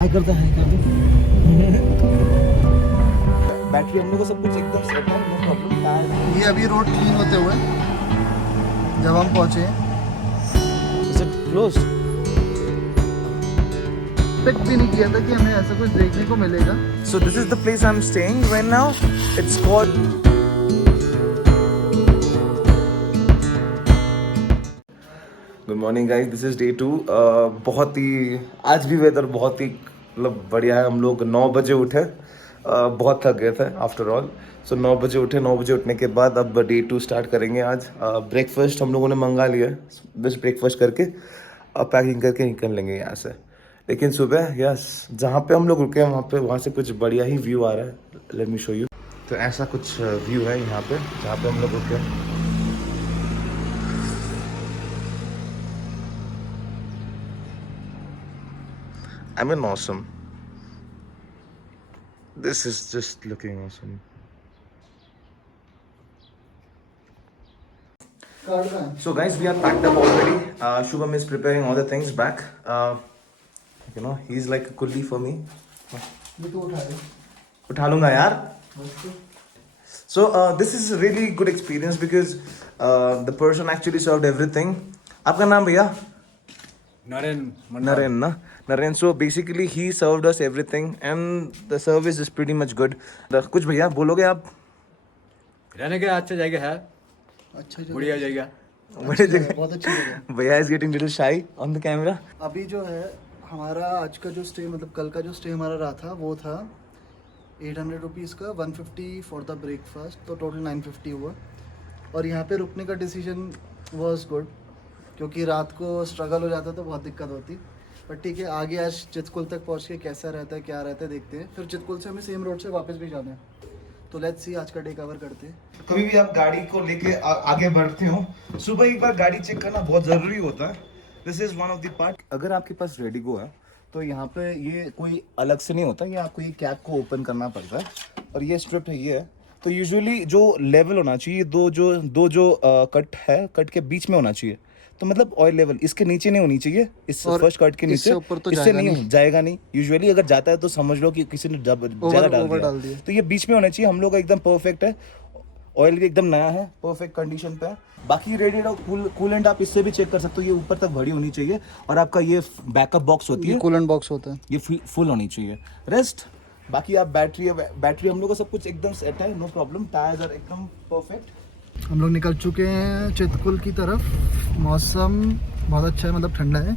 High करते battery हम लोग को सब कुछ एकदम सेट है, नो प्रॉब्लम। ये अभी रोड क्लीन होते हुए जब हम पहुंचे इज इट क्लोज्ड? एक्सपेक्ट भी नहीं किया था कि हमें ऐसा कुछ देखने को मिलेगा। So this is the place I'm staying right now. It's called good morning guys, this is day 2। बहुत ही आज भी वेदर बहुत ही मतलब बढ़िया है। हम लोग 9 बजे उठे, बहुत थक गए थे आफ्टर ऑल। सो 9 बजे उठे, 9 बजे उठने के बाद अब डे 2 स्टार्ट करेंगे आज। ब्रेकफास्ट हम लोगों ने मंगा लिया है, बस ब्रेकफास्ट करके अब पैकिंग करके निकल लेंगे यहाँ से। लेकिन सुबह यस जहाँ पे हम लोग रुके हैं वहाँ से कुछ बढ़िया ही व्यू आ रहा है। Let me show you. तो ऐसा कुछ व्यू है यहाँ पे जहाँ पे हम लोग रुके हैं। I mean, awesome. This is just looking awesome. So guys, we are packed up already. Shubham is preparing all the things back. He's like a kulli for me. ये तो उठा दे। उठा लूंगा यार. So this is a really good experience because the person actually served everything. आपका नाम भैया? Naren. So basically he served us everything and the service is pretty much good. कुछ भैया बोलोगे आप? रहने का अच्छा जगह है, अच्छा जगह, बढ़िया जगह। बड़े जगह बहुत अच्छी जगह। भैया इज गेटिंग लिटिल शाई ऑन द कैमरा। अभी जो है हमारा आज का जो स्टे मतलब कल का जो स्टे हमारा रहा था वो था 800 रुपीज़ का, 150 फॉर द ब्रेकफास्ट, तो टोटल 950 हुआ। और यहाँ पे रुकने का डिसीजन वाज गुड क्योंकि रात को स्ट्रगल हो जाता तो बहुत दिक्कत होती। बट ठीक है, आगे आज चितकुल तक पहुँच के कैसा रहता है क्या रहता है देखते हैं। फिर चितकुल से हमें सेम रोड से वापस भी जाना है, तो लेट्स सी आज का डे कवर करते हैं। कभी भी आप गाड़ी को लेके आगे बढ़ते हो, सुबह एक बार गाड़ी चेक करना बहुत जरूरी होता है। This is one of the part. अगर आपके पास रेडिगो है तो यहाँ पे ये कोई अलग से नहीं होता, ये आपको ये कैप को ओपन करना पड़ता है और ये स्ट्रिप है ये है। तो यूजुअली जो लेवल होना चाहिए दो जो कट है, कट के बीच में होना चाहिए। तो मतलब ऑयल लेवल इसके नीचे नहीं होनी चाहिए, इस फर्स्ट कट के नीचे। इससे ऊपर तो इससे नहीं जाएगा नहीं। यूजुअली अगर जाता है तो समझ लो कि किसी ने ज़्यादा डाल दिया। तो ये बीच में होना चाहिए। हम लोग का एकदम परफेक्ट है, ऑयल भी एकदम नया है, परफेक्ट कंडीशन पे है। बाकी रेडिएटर कूलेंट आप इससे भी चेक कर सकते हो, ये ऊपर तक भरी होनी चाहिए। और आपका ये बैकअप बॉक्स होती है, कूलेंट बॉक्स होता है, ये फुल होनी चाहिए। रेस्ट बाकी आप बैटरी हम लोग का सब कुछ एकदम सेट है, नो प्रॉब्लम। टायर्स आर एकदम परफेक्ट। हम लोग निकल चुके हैं चितकुल की तरफ। मौसम बहुत अच्छा है, मतलब ठंडा है,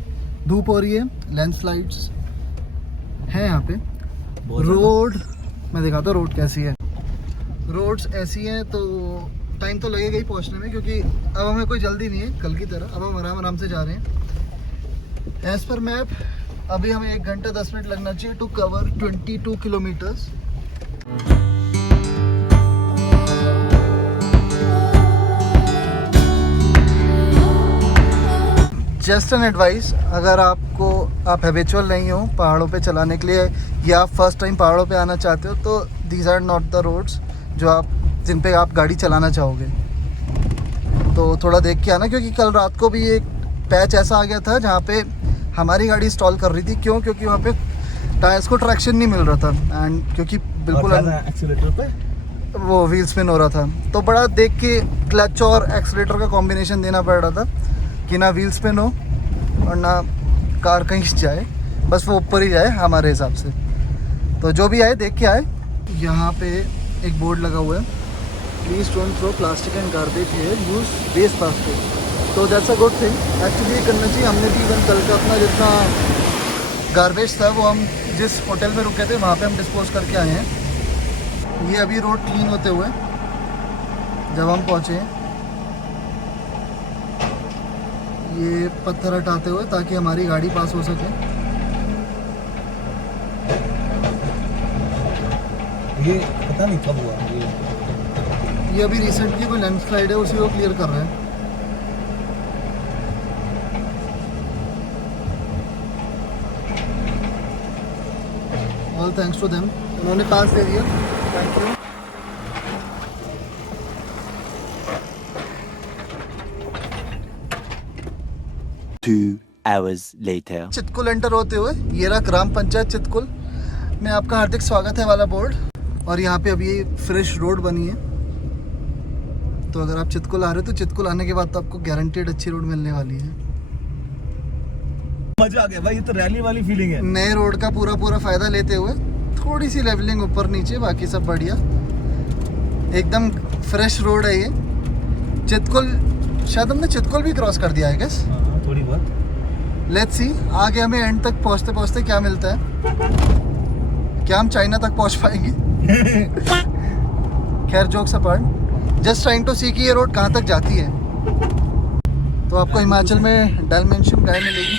धूप हो रही है, लैंडस्लाइड्स हैं यहाँ पे। रोड मैं दिखाता हूँ रोड कैसी है। रोड्स ऐसी हैं तो टाइम तो लगेगा ही पहुँचने में, क्योंकि अब हमें कोई जल्दी नहीं है कल की तरह। अब हम आराम से जा रहे हैं एज़ पर मैप। अभी हमें 1 घंटा 10 मिनट लगना चाहिए to cover 22 kilometres. Just an advice, अगर आप हैबिचुअल नहीं हो पहाड़ों पे चलाने के लिए या आप फर्स्ट टाइम पहाड़ों पे आना चाहते हो तो these are not the roads जिन पे आप गाड़ी चलाना चाहोगे। तो थोड़ा देख के आना, क्योंकि कल रात को भी एक पैच ऐसा आ गया था जहाँ पे हमारी गाड़ी स्टॉल कर रही थी। क्योंकि वहाँ पे टायर्स को ट्रैक्शन नहीं मिल रहा था एंड क्योंकि बिल्कुल एक्सीलेटर पे वो व्हील स्पिन हो रहा था। तो बड़ा देख के क्लच और एक्सीलेटर का कॉम्बिनेशन देना पड़ रहा था कि ना व्हील स्पिन हो और ना कार कहीं जाए, बस वो ऊपर ही जाए हमारे हिसाब से। तो जो भी आए देख के आए। यहाँ पे एक बोर्ड लगा हुआ है, please don't throw plastic and garbage here, use waste basket. तो that's a good thing, actually ये करना चाहिए। हमने भी इवन कल का अपना जितना गार्बेज था वो हम जिस होटल में रुके थे वहाँ पे हम डिस्पोज करके आए हैं। ये अभी रोड क्लीन होते हुए जब हम पहुँचे, ये पत्थर हटाते हुए ताकि हमारी गाड़ी पास हो सके। ये पता नहीं कब हुआ ये अभी रिसेंटली कोई लैंडस्लाइड है उसी को क्लियर कर रहे हैं। ऑल थैंक्स टू देम, उन्होंने पास दे दिया, thank you. hours later. Chitkul enter होते हुए ये रहा ग्राम पंचायत चितकुल में आपका हार्दिक स्वागत है वाला बोर्ड, और यहाँ पे अभी ये फ्रेश रोड बनी है। तो अगर आप चितकुल आ रहे हो तो चितकुल आने के बाद तो आपको गारंटेड अच्छी रोड मिलने वाली है। मजा आ गया भाई, ये तो रैली वाली फीलिंग है। नए रोड का पूरा फायदा लेते हुए थोड़ी सी लेवलिंग ऊपर नीचे, बाकी सब बढ़िया, एकदम फ्रेश रोड है ये। चितकुल शायद हमने चितकुल भी क्रॉस कर दिया है गैस, थोड़ी बहुत। लेट्स सी आगे हमें एंड तक पहुंचते पहुंचते क्या मिलता है। क्या हम चाइना तक पहुंच पाएंगे? खैर jokes apart, just trying to see कि ये रोड कहाँ तक जाती है। तो आपको हिमाचल में डालमेंशियन गाय मिलेगी।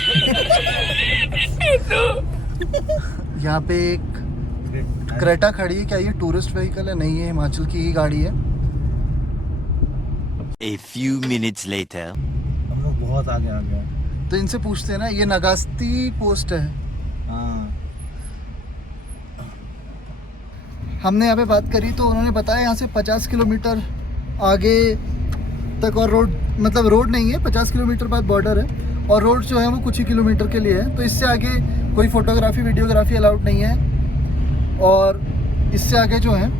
यहाँ पे एक क्रेटा खड़ी है, क्या ये टूरिस्ट व्हीकल है? नहीं, है हिमाचल की ही गाड़ी है। A few minutes later. हम लोग बहुत आगे आ गए। तो इनसे पूछते हैं ना, ये नगास्ती पोस्ट है। हाँ, हमने यहाँ पे बात करी तो उन्होंने बताया यहाँ से 50 किलोमीटर आगे तक, और रोड मतलब रोड नहीं है, 50 किलोमीटर बाद बॉर्डर है, और रोड जो है वो कुछ ही किलोमीटर के लिए है। तो इससे आगे कोई फोटोग्राफी वीडियोग्राफी अलाउड नहीं है, और इससे आगे जो है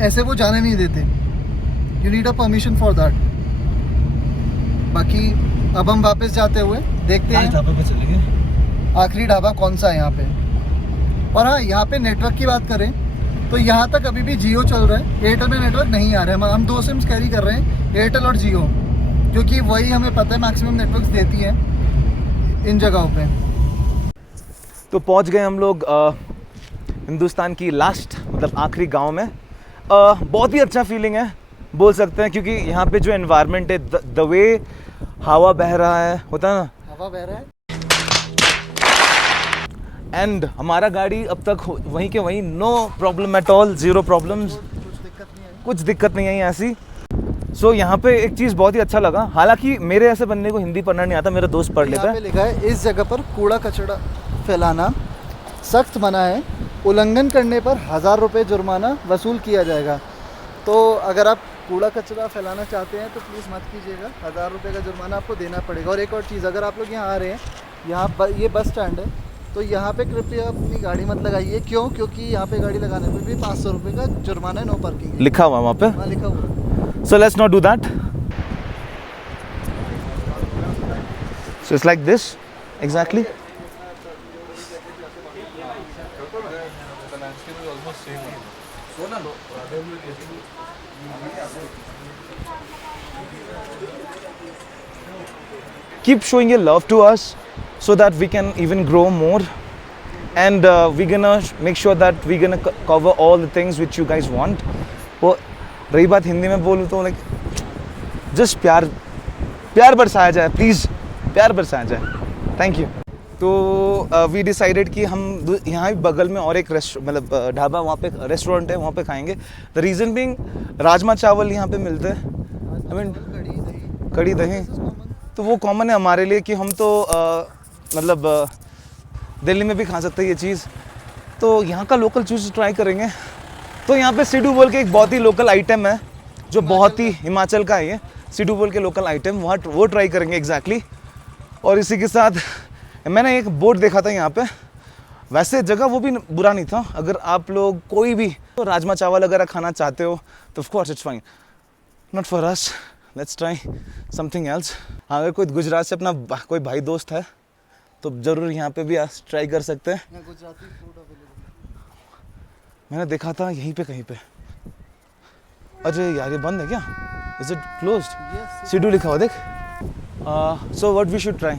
ऐसे वो जाने नहीं देते। You need a permission for that. बाकी अब हम वापस जाते हुए देखते हैं ढाबे पे चलेंगे। आखिरी ढाबा कौन सा है यहाँ पे। और हाँ, यहाँ पे नेटवर्क की बात करें तो यहाँ तक अभी भी जियो चल रहा है, एयरटेल में नेटवर्क नहीं आ रहा है। हम 2 सिम्स कैरी कर रहे हैं, एयरटेल और जियो, क्योंकि वही हमें पता है मैक्सिमम नेटवर्क्स देती है इन जगहों पे। तो पहुंच गए हम लोग हिंदुस्तान की लास्ट मतलब आखिरी गांव में। बहुत ही अच्छा फीलिंग है बोल सकते हैं, क्योंकि यहाँ पे जो एनवायरनमेंट है, द वे हवा बह रहा है, होता है ना, हवा बह रहा है, एंड हमारा गाड़ी अब तक वहीं के वहीं, no problem at all, zero problems, कुछ दिक्कत नहीं आई ऐसी। सो यहाँ पे एक चीज़ बहुत ही अच्छा लगा, हालांकि मेरे ऐसे बंदे को हिंदी पढ़ना नहीं आता, मेरा दोस्त पढ़ लेता यहाँ पे है। लिखा है इस जगह पर कूड़ा कचरा फैलाना सख्त मना है, उल्लंघन करने पर 1000 रुपये जुर्माना वसूल किया जाएगा। तो अगर आप कूड़ा कचरा फैलाना चाहते हैं तो प्लीज़ मत कीजिएगा, 1000 रुपये का जुर्माना आपको देना पड़ेगा। और एक और चीज़, अगर आप लोग यहाँ आ रहे हैं, यहाँ ये बस स्टैंड है, तो यहाँ पे कृपया अपनी गाड़ी मत लगाइए। क्यों? क्योंकि यहाँ पे गाड़ी लगाने पर भी 500 रुपये का जुर्माना है, नो पार्किंग लिखा हुआ वहाँ पे, हाँ लिखा हुआ। So let's not do that. So it's like this exactly. Keep showing your love to us so that we can even grow more, and we're gonna make sure that we're gonna cover all the things which you guys want. वो रही बात हिंदी में बोलूँ तो like just प्यार बरसाया जाए, please प्यार बरसाया जाए, थैंक यू। तो वी डिसाइडेड कि हम यहाँ बगल में और एक मतलब ढाबा, वहाँ पे रेस्टोरेंट है, वहाँ पे खाएंगे। द रीज़न बीइंग राजमा चावल यहाँ पे मिलते हैं, आई मीन कड़ी दही, तो वो कॉमन है हमारे लिए कि हम तो मतलब दिल्ली में भी खा सकते हैं ये चीज़, तो यहाँ का लोकल चीज़ ट्राई करेंगे। तो यहाँ पे सिड्डू बोल के एक बहुत ही लोकल आइटम है, जो बहुत ही हिमाचल का है, ये सिड्डू बोल के लोकल आइटम, वो ट्राई करेंगे एग्जैक्टली। और इसी के साथ मैंने एक बोर्ड देखा था यहाँ पे, वैसे जगह वो भी बुरा नहीं था। अगर आप लोग कोई भी तो राजमा चावल वगैरह खाना चाहते हो तो of course it's fine, not for us, let's try something else. अगर कोई गुजरात से अपना कोई भाई दोस्त है तो ज़रूर यहाँ पे भी ट्राई कर सकते हैं। गुजराती फूड अवेलेबल मैंने देखा था यहीं पे कहीं पे। अरे यार ये बंद है क्या? Is it closed? सिड्डू लिखा हुआ देख। So what we should try?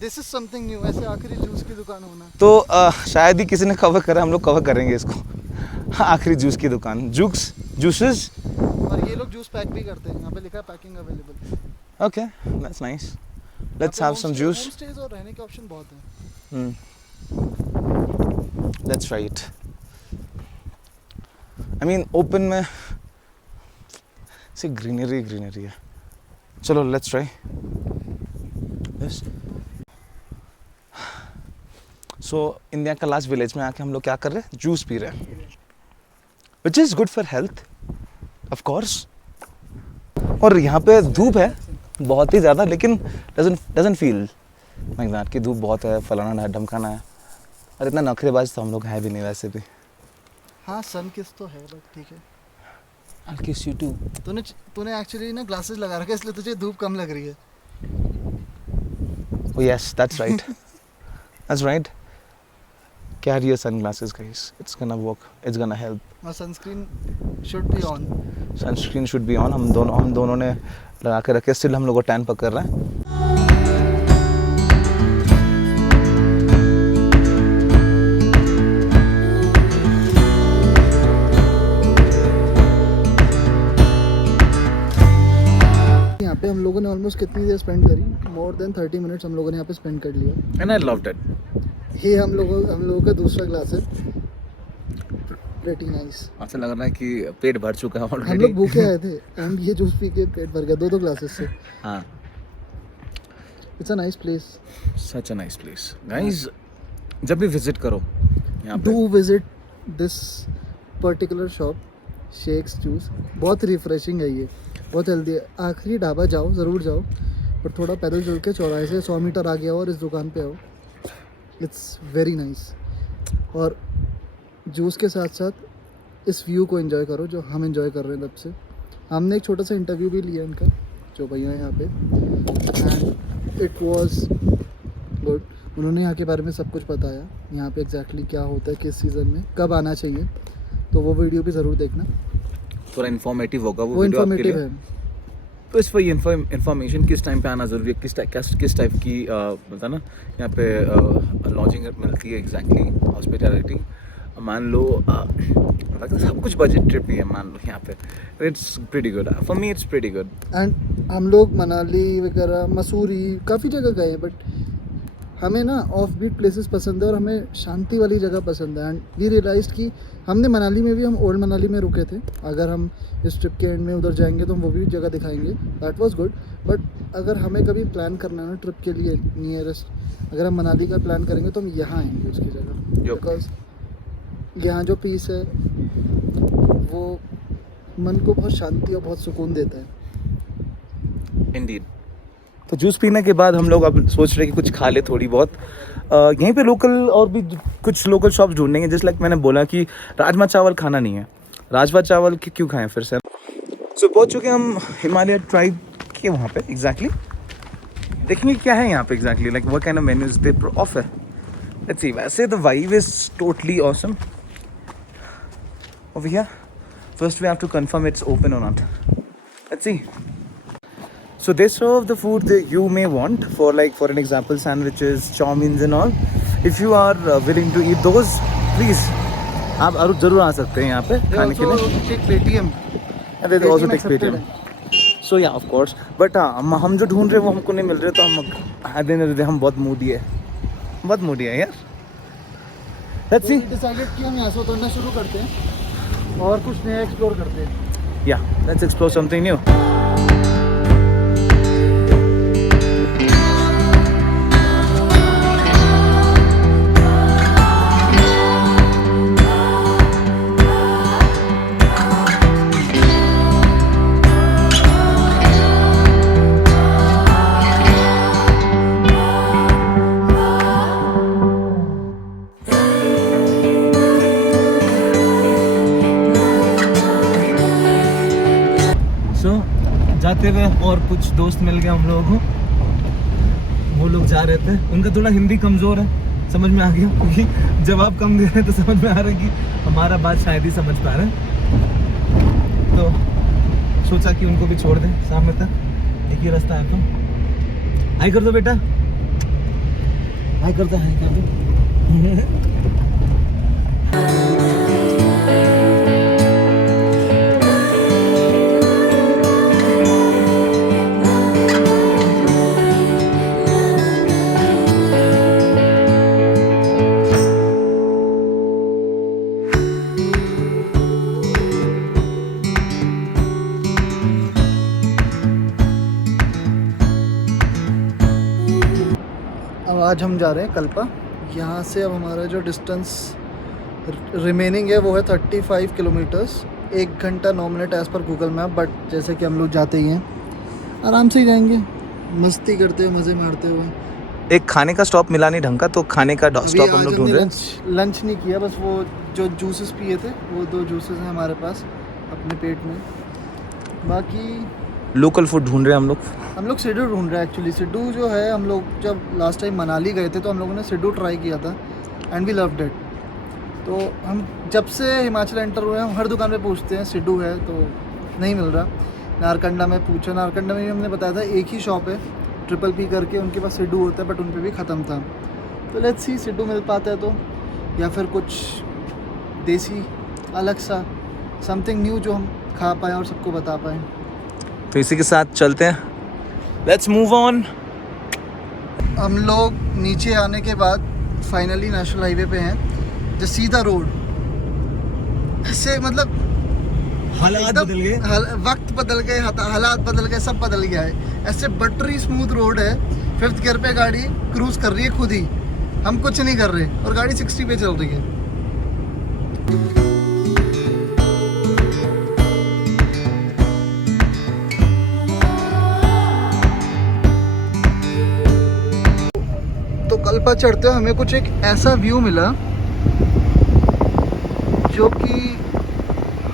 This is something new, ऐसे आखिरी जूस की दुकान होना। तो शायद ही किसी ने कवर करा, हम लोग कवर करेंगे इसको। आखिरी जूस की दुकान, जूसेस, और ये लोग जूस पैक भी करते हैं, यहाँ पे लिखा है packing available. Okay that's nice, let's have some juice. Home stays और रहने के ऑप्शन बहुत हैं। Let's try it. I mean open में से ग्रीनरी है। चलो let's try this. So India का लास्ट विलेज में आके हम लोग क्या कर रहे हैं? जूस पी रहे हैं, which is good for health of course. और यहाँ पे धूप है बहुत ही ज़्यादा, लेकिन डजंट फील मैं रात की धूप बहुत है, फलाना है, ढमकाना है, और इतना नखरेबाज तो हम लोग हैं भी नहीं वैसे भी। हाँ सन किस तो है बट ठीक है। I'll kiss you too. तूने एक्चुअली ना ग्लासेस लगा रखे इसलिए तुझे धूप कम लग रही है। Oh yes, that's right. That's right. Carry your sunglasses, guys. It's gonna work. It's gonna help. और sunscreen should be on. Sunscreen should be on. हम दोनों ने लगा के रखे, स्टिल हम लोग को टैन पकड़ रहा है। यहाँ पे हम लोगों ने ऑलमोस्ट कितनी देर स्पेंड करी, मोर देन 30 मिनट्स हम लोगों ने यहाँ पे स्पेंड कर लिया। And I loved it. ये हम लोगों का दूसरा ग्लास है। Pretty nice. ऐसा लग रहा है कि पेट भर चुका है हम ऑलरेडी। लोग भूखे आए थे एंड ये जूस पी के पेट भर गया दो ग्लासेस से। हाँ। It's a nice place. Such a nice place, guys. जब भी विजिट करो यहाँ पे, do visit this particular shop, shakes juice. बहुत रिफ्रेशिंग है ये, बहुत हेल्दी है। आखिरी ढाबा जाओ, ज़रूर जाओ, पर थोड़ा पैदल चल के चौराहे से 100 मीटर आगे आओ और इस दुकान पे आओ। It's very nice. और जूस के साथ साथ इस व्यू को एंजॉय करो जो हम एंजॉय कर रहे हैं तब से। हमने एक छोटा सा इंटरव्यू भी लिया इनका, जो भैया हैं यहाँ पे, एंड इट वाज गुड। उन्होंने यहाँ के बारे में सब कुछ बताया, यहाँ पे एग्जैक्टली क्या होता है, किस सीज़न में कब आना चाहिए, तो वो वीडियो भी ज़रूर देखना। थोड़ा इन्फॉर्मेटिव होगा वो वीडियो आपके इन्फॉर्मेटिव लिए। है। तो इस पर इन्फॉर्मेशन किस टाइम पे आना ज़रूरी है, किस टाइप की पता ना यहाँ पे लॉजिंग मिलती है एग्जैक्टली, हॉस्पिटैलिटी। मान लो मतलब सब कुछ बजट ट्रिप ही है, मान लो यहाँ पे। It's pretty good for me, it's pretty good. And हम लोग मनाली वगैरह, मसूरी, काफ़ी जगह गए, बट हमें ना ऑफ बीट प्लेसेस पसंद है और हमें शांति वाली जगह पसंद है। एंड वी रियलाइज कि हमने मनाली में भी, हम ओल्ड मनाली में रुके थे, अगर हम इस ट्रिप के एंड में उधर जाएंगे तो हम वो भी जगह दिखाएंगे, दैट वाज गुड। बट अगर हमें कभी प्लान करना है ना ट्रिप के लिए नियरेस्ट, अगर हम मनाली का प्लान करेंगे तो हम यहाँ आएंगे उसकी जगह, बिकॉज यहाँ जो पीस है वो मन को बहुत शांति और बहुत सुकून देता है। इंडीड। तो जूस पीने के बाद हम लोग अब सोच रहे हैं कि कुछ खा ले थोड़ी बहुत। यहीं पे लोकल और भी कुछ लोकल शॉप्स ढूंढेंगे, जैसे लाइक मैंने बोला कि राजमा चावल खाना नहीं है। राजमा चावल क्यों खाएं फिर से। सो पहुंच चुके हम हिमालय ट्राइब के वहाँ पे एग्जैक्टली। देखेंगे क्या है यहाँ पे exactly, like what kind of menus they offer. Let's see. वैसे the vibe is totally awesome over here. First we have to confirm it's open or not. Let's see. So they serve the food that you may want, for like for an example sandwiches, chow meins and all. If you are willing to eat those, please आप जरूर आ सकते हैं यहाँ पे खाने के लिए। take Paytm. And they also take Paytm. So yeah, of course. But हाँ, हम जो ढूंढ रहे हैं वो हमको नहीं मिल रहे, तो हम हम बहुत मूडी है यार। Let's see. डिसाइडेड कि हम यहाँ से उतरना शुरू करते हैं और कुछ नया एक्सप्लोर करते हैं। Yeah, let's explore something new. जाते हुए और कुछ दोस्त मिल गए हम लोगों को, वो लोग जा रहे थे। उनका थोड़ा हिंदी कमज़ोर है, समझ में आ गया, क्योंकि जवाब कम दे रहे हैं तो समझ में आ रहा है कि हमारा बात शायद ही समझ पा रहे हैं। तो सोचा कि उनको भी छोड़ दें सामने तक, एक ही रास्ता है। तो हाय कर दो बेटा, हाय कर दो। अब आज हम जा रहे हैं कल्पा। यहाँ से अब हमारा जो डिस्टेंस रिमेनिंग है वो है 35 किलोमीटर्स, 1 घंटा 9 minute as per Google map. But जैसे कि हम लोग जाते ही हैं, आराम से ही जाएंगे, मस्ती करते हुए, मज़े मारते हुए। एक खाने का स्टॉप मिला नहीं ढंग का, तो खाने का अभी स्टॉप हम आज लोग हमने ढूंढ रहे हैं। लंच नहीं किया, बस वो जो जूसेस पिए थे वो 2 जूसेस हैं हमारे पास अपने पेट में। बाकी लोकल फूड ढूंढ रहे हैं हम लोग। सिड्डू ढूंढ रहे हैं एक्चुअली। सिड्डू जो है, हम लोग जब लास्ट टाइम मनाली गए थे तो हम लोगों ने सिड्डू ट्राई किया था एंड वी लव्ड इट। तो हम जब से हिमाचल एंटर हुए हैं हम हर दुकान पे पूछते हैं सिड्डू है, तो नहीं मिल रहा। नारकंडा में पूछा, नारकंडा में भी हमने बताया था एक ही शॉप है ट्रिपल पी करके, उनके पास सिड्डू होता है बट उन पे भी ख़त्म था। तो लेट्स सी सिड्डू मिल पाता है तो, या फिर कुछ देसी अलग सा समथिंग न्यू जो हम खा पाएँ और सबको बता पाएँ। तो इसी के साथ चलते हैं, लेट्स मूव ऑन। हम लोग नीचे आने के बाद फाइनली नेशनल हाईवे पे हैं, जो सीधा रोड ऐसे मतलब हालात बदल गए। वक्त बदल गए, हालात बदल गए, सब बदल गया है। ऐसे बटरी स्मूथ रोड है, 5th गियर पे गाड़ी क्रूज कर रही है खुद ही, हम कुछ नहीं कर रहे और गाड़ी 60 पे चल रही है। तो कल्पा चढ़ते हुए हमें कुछ एक ऐसा व्यू मिला जो कि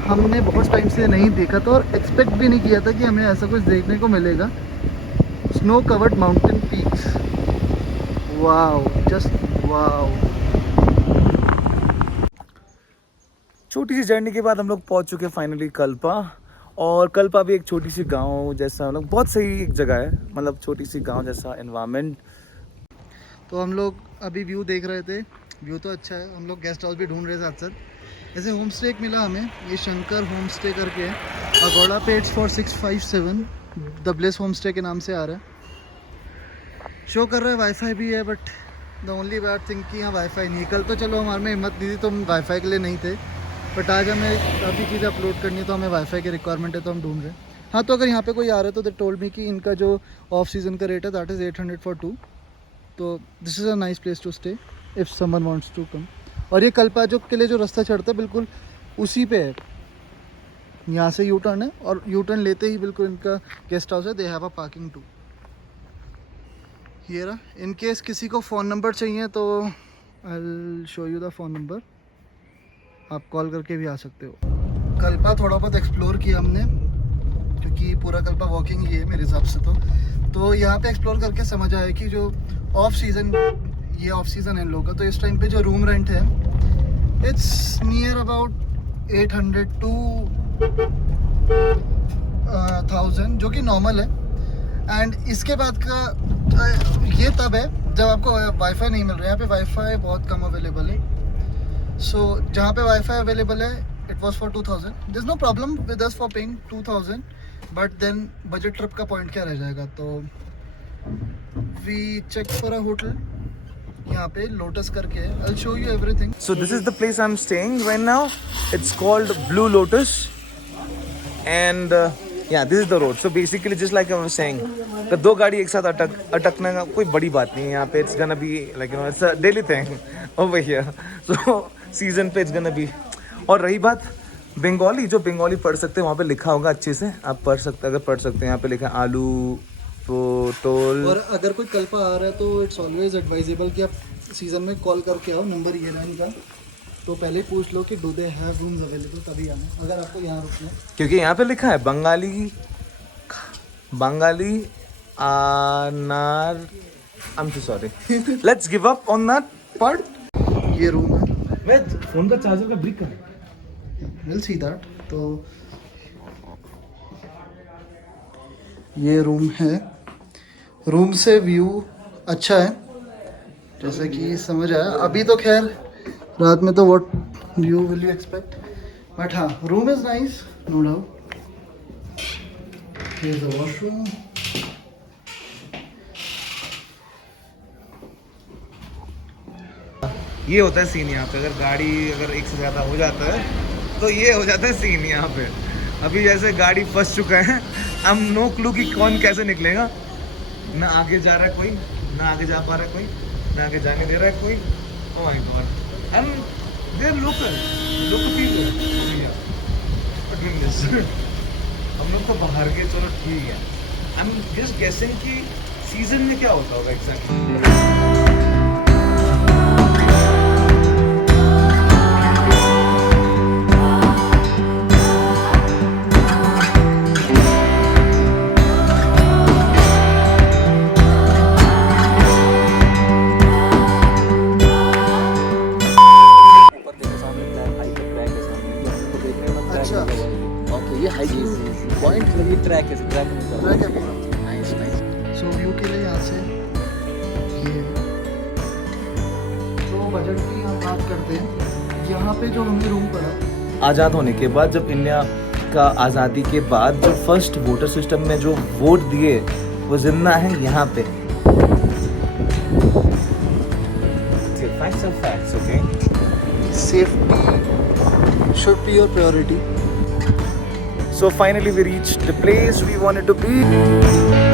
हमने बहुत टाइम से नहीं देखा था और एक्सपेक्ट भी नहीं किया था कि हमें ऐसा कुछ देखने को मिलेगा। Snow covered mountain peaks, wow, just wow. छोटी सी जर्नी के बाद हम लोग पहुंच चुके हैं फाइनली कल्पा। और कल्पा भी एक छोटी सी गांव जैसा, मतलब बहुत सही एक जगह है, मतलब छोटी सी गांव जैसा एनवायरनमेंट। तो हम लोग अभी व्यू देख रहे थे, व्यू तो अच्छा है। हम लोग गेस्ट हाउस भी ढूंढ रहे साथ साथ। ऐसे होम स्टे एक मिला हमें, ये शंकर होम स्टे करके है, Aguada pets for 657, the bless home stay के नाम से आ रहा है। शो कर रहा है वाईफाई भी है, but the only bad thing कि यहाँ वाईफाई नहीं। कल तो चलो हमारे में हिम्मत नहीं थी तो हम वाईफाई के लिए नहीं थे, बट आज हमें काफ़ी चीज़ें अपलोड करनी है तो हमें वाईफाई की रिक्वायरमेंट है, तो हम ढूंढ रहे हैं। हाँ, तो अगर यहाँ पे कोई आ रहा है तो दे टोल्ड मी कि इनका जो ऑफ सीज़न का रेट है दैट इज़ 800 फॉर 2, तो this is a nice place to stay if someone wants to come. और ये कल्पा जो के लिए जो रास्ता चढ़ता है बिल्कुल उसी पे है, यहाँ से यू टर्न है और यू टर्न लेते ही बिल्कुल इनका गेस्ट हाउस है। They have a parking two. ये रहा, इन केस किसी को फ़ोन नंबर चाहिए तो आई will show you the phone number, आप कॉल करके भी आ सकते हो। कल्पा थोड़ा बहुत एक्सप्लोर किया हमने, क्योंकि पूरा कल्पा वॉकिंग ही है मेरे हिसाब से। तो यहाँ पे एक्सप्लोर करके समझ आया कि जो ऑफ सीज़न, ये ऑफ सीज़न है इन लोगों का, तो इस टाइम पे जो रूम रेंट है इट्स नियर अबाउट 800 to 1000, जो कि नॉर्मल है। एंड इसके बाद का ये तब है जब आपको वाईफाई नहीं मिल रहा है। यहाँ पे वाईफाई बहुत कम अवेलेबल है। सो जहाँ पे वाईफाई अवेलेबल है it was for 2000, there is no problem with us for paying 2000, but then budget trip का पॉइंट क्या रह जाएगा। तो we check for a hotel यहाँ पे लोटस करके है, I will show you everything. So this is the place I'm staying right now. It's called Blue Lotus, and yeah, this is the road. So basically, just like I was saying, the दो गाड़ी एक साथ अटकने का कोई बड़ी बात नहीं है यहाँ पे. It's gonna be like, you know, it's a daily thing over here. So season पे it's gonna be. और रही बात बंगाली, जो बंगाली पढ़ सकते हैं वहाँ पे लिखा होगा अच्छे से, आप पढ़ सकते, अगर पढ़ सकते हैं यहाँ पे लिखा है आलू पोटल। और अगर कोई कल्पा आ रहा है तो इट्स ऑलवेज एडवाइजेबल कि आप सीज़न में कॉल करके आओ, नंबर ये रहा इनका, तो पहले पूछ लो कि do they have rooms available, तभी आना अगर आपको यहाँ रुकना है। क्योंकि यहाँ पे लिखा है बंगाली अनार। I am so sorry, let's give up on that part. ये रूम है, मैं फोन का चार्जर का ब्रिक है, विल सी दैट। तो ये रूम है, रूम से व्यू अच्छा है जैसा कि समझ आया। अभी तो खैर रात में तो what view will you expect, but हाँ room is nice, no doubt. Here is the washroom. ये होता है सीन यहाँ पे, अगर गाड़ी अगर एक से ज़्यादा हो जाता है तो ये हो जाता है सीन यहाँ पे। अभी जैसे गाड़ी फंस चुका है, हम नो क्लू कि कौन कैसे निकलेगा, ना आगे जा रहा है कोई, ना आगे जा पा रहा है कोई, ना आगे जाने दे रहा है कोई। Oh my god, and they are local people doing this. हम लोग तो बाहर के, चलो ठीक है। आई एम जस्ट गेसिंग कि सीजन में क्या होता होगा एग्जैक्टली? अच्छा ओके ये हाइकिंग पॉइंट है, ये ट्रैक है, ट्रैक में कर ट्रैक है पूरा। Nice nice. सो व्यू के लिए यहाँ से ये तो बजट की हम बात करते हैं। यहाँ पे जो हमने रूम पड़ा आज़ाद होने के बाद, जब इंडिया का आज़ादी के बाद जो फर्स्ट वोटर सिस्टम में जो वोट दिए वो जिन्ना है यहाँ पे। Facts, okay? safety should be your priority. So finally we reached the place we wanted to be.